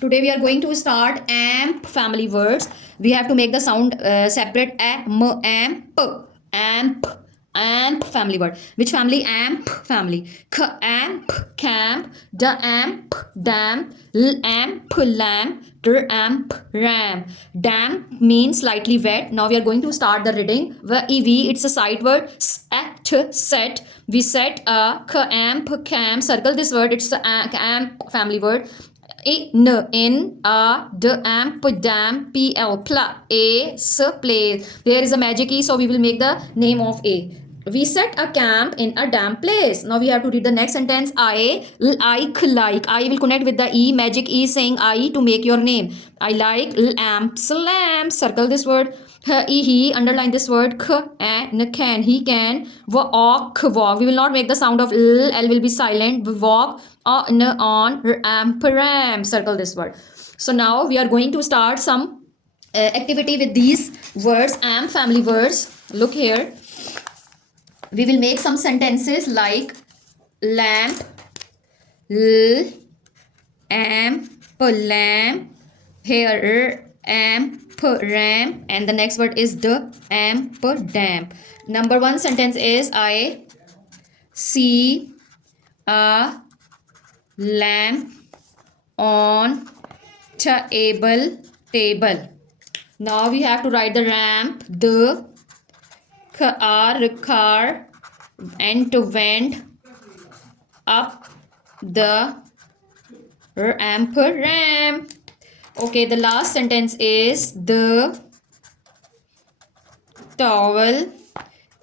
Today we are going to start amp family words. We have to make the sound separate. Amp family word. Which family? Amp family. Amp, camp, the amp, dam, amp, lamp, amp, ram. Damp means slightly wet. Now we are going to start the reading. It's a sight word. Set. We set a amp, cam. Circle this word. It's the amp family word. In a d amp dam pl a s place. There is a magic e, so we will make the name of a. We set a camp in a damp place. Now we have to read the next sentence. I like. I will connect with the e. Magic e saying I to make your name. I like lamps. Circle this word. He underline this word. Can. He can walk. We will not make the sound of l will be silent. Walk on ram. Circle this word. So now we are going to start some activity with these words, am family words. Look here. We will make some sentences like lamp, amp, lamp, here, amp, ram, and the next word is the amp, damp. Number one sentence is I see a lamp on table. Now we have to write the ramp, the car, and to went up the ramp. Okay, the last sentence is the towel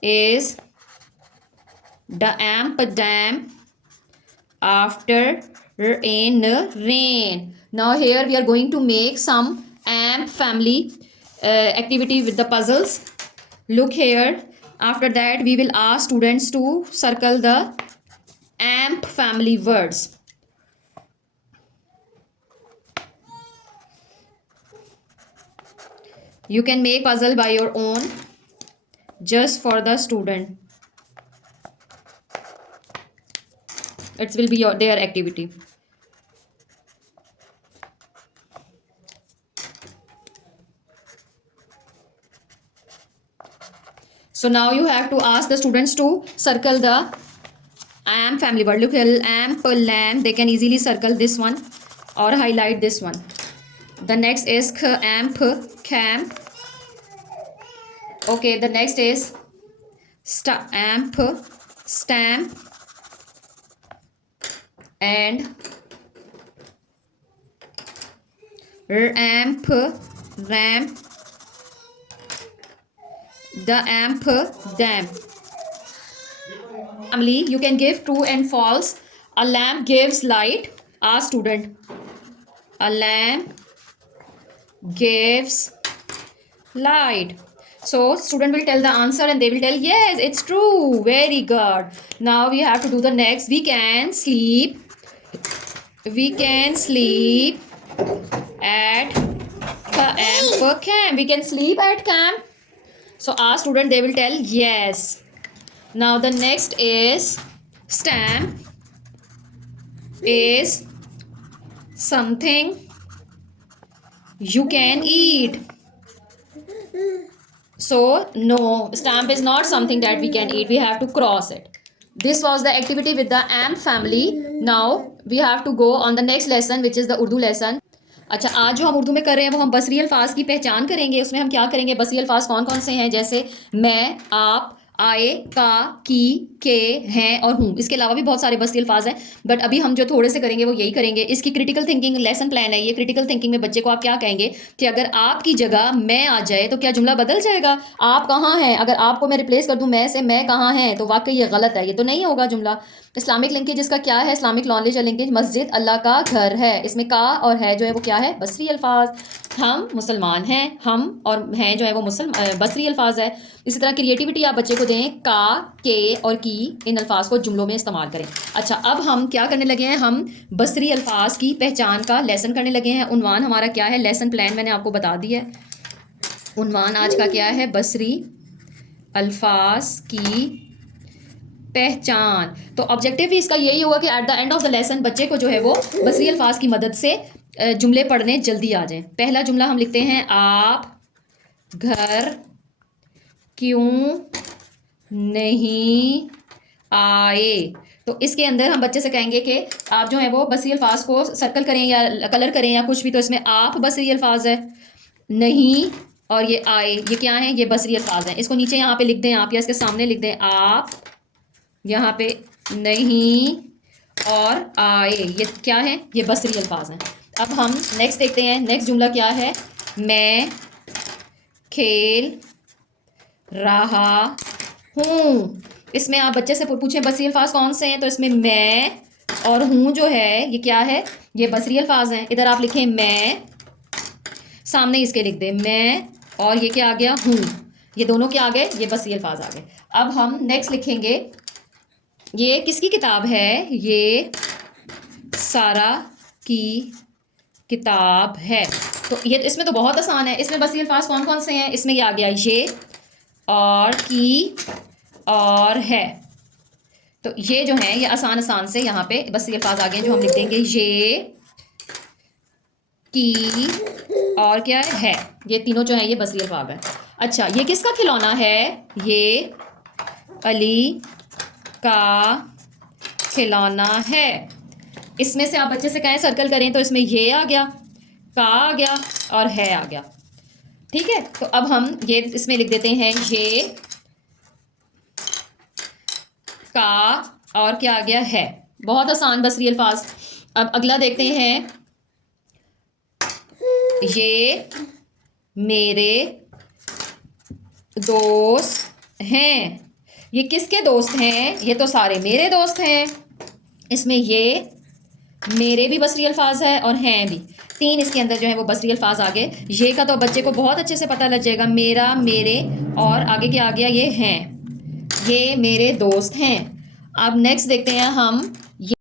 is damp after rain. Now here we are going to make some amp family activity with the puzzles. Look here. After that we will ask students to circle the amp family words. You can make puzzle by your own, just for the student. It will be their activity. So now you have to ask the students to circle the amp family word. Look here, amp, lamp. They can easily circle this one or highlight this one. The next is amp, camp. Okay, the next is amp, stamp, and amp, ramp, the amp, dam. Family, you can give true and false. A lamp gives light. Ask student. A lamp gives light. So student will tell the answer and they will tell yes, it's true. Very good. Now we have to do the next. We can sleep at camp. We can sleep at camp. So ask student, they will tell yes. Now the next is stamp is something you can eat. So no, stamp is not something that we can eat. We have to cross it. This was the activity with the amp family. Now we have to go on the next lesson, which is the Urdu lesson. अच्छा, आज जो हम उर्दू में कर रहे हैं वो हम बसरी अल्फाज की पहचान करेंगे. उसमें हम क्या करेंगे, बसरी अल्फाज कौन कौन से हैं, जैसे मैं, आप, आए, का, की, के, हैं और हूँ. इसके अलावा भी बहुत सारे बसरी अल्फाज हैं, बट अभी हम जो थोड़े से करेंगे वो यही करेंगे. इसकी क्रिटिकल थिंकिंग लेसन प्लान है ये. क्रिटिकल थिंकिंग में बच्चे को आप क्या कहेंगे कि अगर आपकी जगह मैं आ जाए तो क्या जुमला बदल जाएगा. आप कहाँ हैं, अगर आपको मैं रिप्लेस कर दूँ मैं से, मैं कहाँ हैं, तो वाकई ये गलत है, ये तो नहीं होगा जुमला. इस्लामिक लिंकेज इसका क्या है, इस्लामिक नॉलेज लिंकेज मस्जिद अल्लाह का घर है. इसमें का और है जो है वो क्या है, बसरी अल्फाज. हम मुसलमान हैं, हम और हैं जो है वो बसरी अल्फाज है. इसी तरह क्रिएटिविटी आप बच्चे को दें, का, के और की, इन अल्फाज को जुमलों में इस्तेमाल करें. अच्छा, अब हम क्या करने लगे हैं, हम बसरी अल्फाज की पहचान का लेसन करने लगे हैं. उन्वान हमारा क्या है, लेसन प्लान मैंने आपको बता दिया है. उन्वान आज का क्या है, बसरी अल्फाज की पहचान. तो ऑब्जेक्टिव भी इसका यही होगा कि at the end of the lesson बच्चे को जो है वो बसरी अल्फाज की मदद से जुमले पढ़ने जल्दी आ जाएं। पहला जुमला हम लिखते हैं, आप घर क्यों नहीं आए। तो इसके अंदर हम बच्चे से कहेंगे कि आप जो है वो बसरी अल्फाज को सर्कल करें या कलर करें या कुछ भी। तो इसमें आप बसरी अल्फाज है, नहीं और ये आए, ये क्या है, ये बसरी अल्फाज हैं। इसको नीचे यहाँ पे लिख दें आप, या इसके सामने लिख दें आप, यहाँ पे नहीं और आए, ये क्या है, ये बसरी अल्फाज हैं। अब हम नेक्स्ट देखते हैं, नेक्स्ट जुमला क्या है, मैं खेल रहा हूँ। इसमें आप बच्चे से पूछें बसरी अल्फाज कौन से हैं, तो इसमें मैं और हूँ जो है ये क्या है, ये बसरी अल्फाज हैं। इधर आप लिखें मैं, सामने इसके लिख दें मैं, और ये क्या आ गया, हूँ, ये दोनों क्या आ गए, ये बसरी अल्फाज आ गए। अब हम नेक्स्ट लिखेंगे, ये किसकी किताब है, ये सारा की किताब है। तो ये इसमें तो बहुत आसान है। इसमें बसरी अल्फाज कौन कौन से हैं, इसमें ये आ गया ये और की और है। तो ये जो है ये आसान आसान से यहाँ पे बसरी अल्फाज आ गए जो हम लिख देंगे, ये की और क्या है, ये तीनों जो है ये बसरी अल्फाज है। अच्छा, ये किसका खिलौना है, ये अली का खिलौना है। इसमें से आप बच्चे से कहें सर्कल करें, तो इसमें ये आ गया, का आ गया और है आ गया। ठीक है, तो अब हम ये इसमें लिख देते हैं, ये का और क्या आ गया, है। बहुत आसान बसरी अल्फाज। अब अगला देखते हैं, ये मेरे दोस्त हैं। ये किसके दोस्त हैं, ये तो सारे मेरे दोस्त हैं। इसमें ये मेरे भी बसरी अल्फाज है और हैं भी, तीन इसके अंदर जो है वो बसरी अल्फाज आ गए। ये का तो बच्चे को बहुत अच्छे से पता लग जाएगा, मेरा, मेरे और आगे क्या आ गया, ये हैं, ये मेरे दोस्त हैं। अब नेक्स्ट देखते हैं हम,